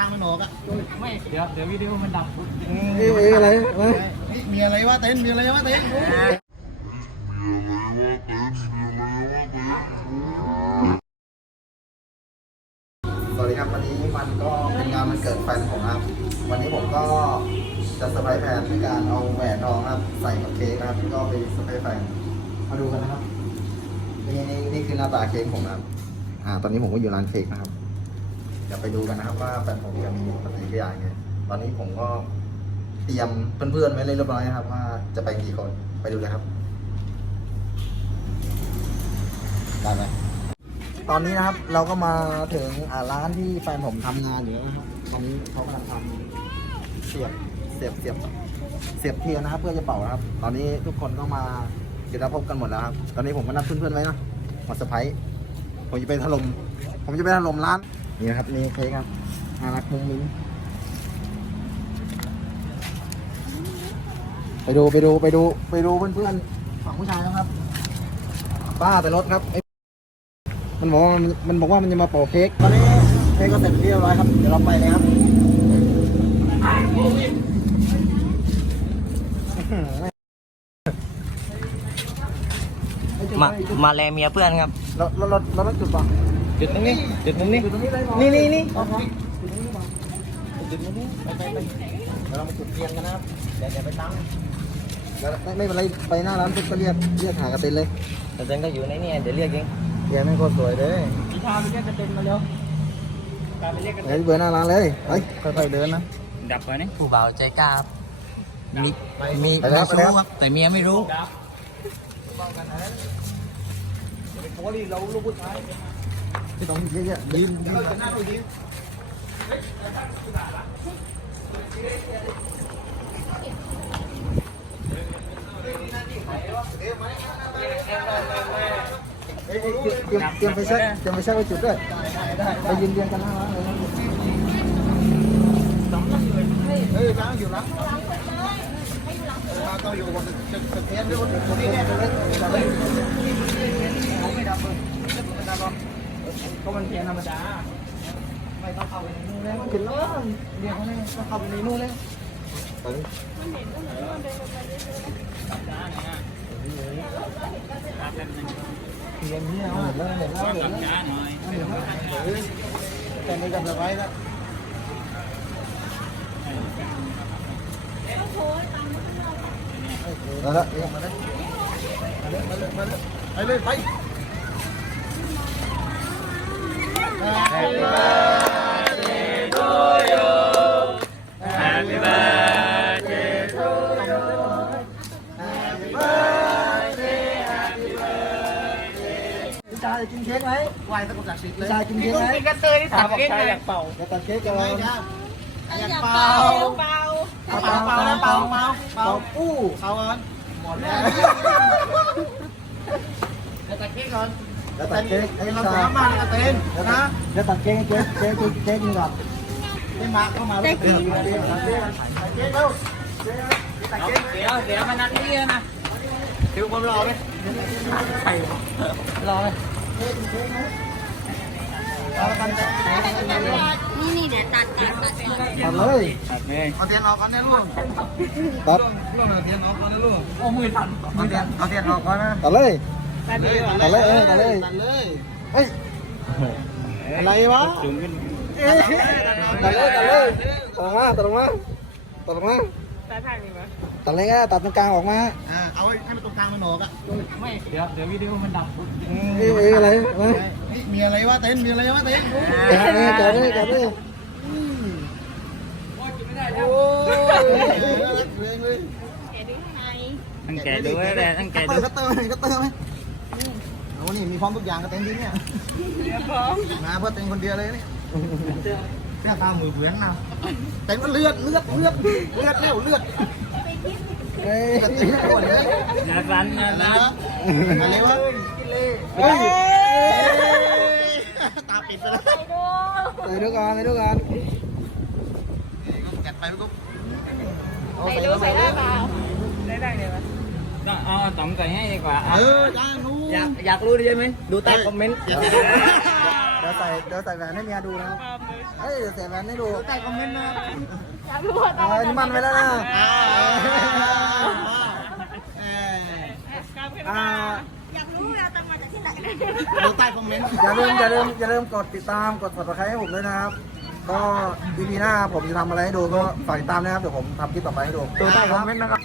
กลางมันออกอะไม่ เดี๋ยวเดี๋ยววิดีโอมันดับนี่เอ้อะไรวะมีอะไรวะเต้นมีอะไรวะเต้นสวัสดีครับวันนี้มันก็เป็นงานมันเกิดแฟนผมครับ วันนี้ผมก็จะเซอร์ไพรส์แฟนในการเอาแหวนทองครับ ใส่กับเค้กนะครับก็ไปเซอร์ไพรส์แฟนมาดูกันนะครับนี่นี่นี่คือหน้าตาเค้กผมครับ อ่า ตอนนี้ผมก็อยู่ร้านเค้กนะครับ ดี๋ยวไปดูกันนะครับว่าแฟนผมจะมีปฏิกิริยาไงตอนนี้ผมก็เตรียมเพื่อนๆไว้เรียบร้อยนะครับ ว่าจะไปกี่คนไปดูเลยครับได้ไหมตอนนี้นะครับเราก็มาถึงร้านที่แฟนผมทำงานอยู่นะครับตอนนี้เขากำลังทำเสียบเสียบเสียบเสียบเทียนนะครับ เพื่อจะเป่านะครับ ตอนนี้ทุกคนก็มาเดี๋ยวเราพบกันหมดแล้วครับ ตอนนี้ผมก็นัดเพื่อนๆไว้นะมาเซอร์ไพรส์ผมจะไปถล่มผมจะไปถล่มร้าน นี่นะครับนี่เค้กครับน่ารักมุ้งมิ้งไปดูไปดูไปดูไปดูเพื่อนๆฝั่งผู้ชายนะครับ ป้าแต่รถครับ มันบอกว่ามันมันบอกว่ามันจะมาเป่าเค้กตอนนี้เค้กก็เสร็จเรียบร้อยครับเดี๋ยวเราไปเลยครับมามาแลเมียเพื่อนครับเราเราเราเราต้องจุดป่ะ จุดตรงนี้ จุดตรงนี้จุดตรงนี้เลยนี่นี่นี่เอาครับจุดตรงนี้ป่ะจุดตรงนี้ไปไปไปเดี๋ยวเรามาจุดเทียนกันนะครับเดี๋ยวเดี๋ยวไปตั้งแล้วไม่ไม่เป็นไรไปหน้าร้านปุ๊บก็เรียกเรียกหากระเต็นเลยแต่เซนก็อยู่ในนี่เดี๋ยวเรียกเองเทียนไม่งโคตรสวยเลยพี่ชาไปเรียกกระเต็นมาเร็วตามไปเรียกกระเดี๋ยวเบอร์หน้าร้านเลยเฮ้ยค่อยๆเดินนะดับไปนี่ผู้บ่าวใจกล้าครับมีมีไปแล้วไปแล้วครับแต่เมียไม่รู้ที่ตรงนี้เยอะๆยืนยืนเอ้ยเอ้ยเตรียมเตรียมไปเช็คเตรีย มไปเช็คไว้จุดด้วยไปยืนเรียงกันหน้าร้านเลยนะเฮ้ยกลางอ ก็มันเพียงธรรมดา ไม่ต้องเข้าไปในนู่นเลยขึ้นแล้วเรียงเขาเลยต้องเข้าไปในนู่นเลยตอนนี้เรียงนี่เอาเห็นแล้วเห็นแล้วเห็นแล้วช้าหน่อยแต่ไม่กับสบายแล้วแล้วละเรียงมาลยไปเลยไป พี่ชายกินเค้กไหมไหวตะกุกจักสิทธิ์เลพี่ชายกินเค้กไหมกระเตยที่ถามเก่งอยากเป่าเดี๋ยวตัดเค้กกันไม่แล้วได้อยากเป่าเป่าเป่าเป่าเป่าเป่าเป่าอู้เป่าก่อนหมดแล้วจะตัดเค้กก่อน แล้วตัดเค้กให้เราพี่ชายสามารถกระเต้นนะแล้วตัดเค้กเค้กเค้กเค้กกินก่อนไม่มาเข้ามาเลยเดี๋ยวเดี๋ยวเดี๋ยวเค้กเร็วเดี๋ยวเดี๋ยวมานัดนี่นะคิวคนรอไหมใครวะรอเลยนี่นี่เดี๋ยวตัดตัดตัดตัดตัดเลยตัดเลยเอาเทียนออกก่อนนะลูกตัดลูกเอาเทียนออกก่อนนะลูกโอ้มือทันเอาเทียนเอาเทียนออกก่อนนะตัดเลย ตัดเลยตัดเลยตัดเลยตัดเลยเฮ้ยอะไรวะตัดเลยตัดเลยตัดลงมาตัดลงมาตัดลงมาตัดทางนี้มั้ยตัดเลยก็ตัดตรงกลางออกมาอ่าเอาให้มันตรงกลางมันออกอะไม่เดี๋ยวเดี๋ยววิดีโอมันดับนี่เอ้อะไรมามีอะไรวะเต้นมีอะไรวะเต้นแกะเลยแกะเลยแกะเลยโอ้ยรักเรงเลยตั้งแกดูไว้เลยตั้งแกเตดูอร์คัตเตอร์คัตเตอร์ไหมโอ้ นี่มีพร้อมทุกอย่างกับเต็นท์ที่เนี่ยมาเพื่อเต็นท์คนเดียวเลยนี่แค่ตามือเบื้องนะเต็นท์ก็เลือดเลือดเลือดเลือดแล้วเลือดเฮ้ยอย่าสั่นอย่าสั่นอะไรวะเฮ้ยตาปิดไปแล้วไปดูก่อนไปดูก่อนแกะไปปุ๊บไปดูใส่ได้เปล่าเอาต๋องใส่ให้ดีกว่าเออจ้านู้ อยากอยากรู้ใช่ไหมดูใต้คอมเมนต์เดี๋ยวยวใส่เดี๋ยวใส่แหวนให้เมียดูนะครับเฮ้ยเดี๋ยวใส่แหวนให้ดูใต้คอมเมนต์นะครับเออนี่มันไว้แล้วนะอ่าเอออ่าอยากรู้เราตังมาจากที่ไหนดูใต้คอมเมนต์อย่าลืมอย่าลืมอย่าลืมกดติดตามกด subscribe ให้ผมด้วยนะครับก็ EP หน้าผมจะทำอะไรให้ดูก็ฝากติดตามนะครับเดี๋ยวผมทำคลิปต่อไปให้ดูดูใต้คอมเมนต์นะครับ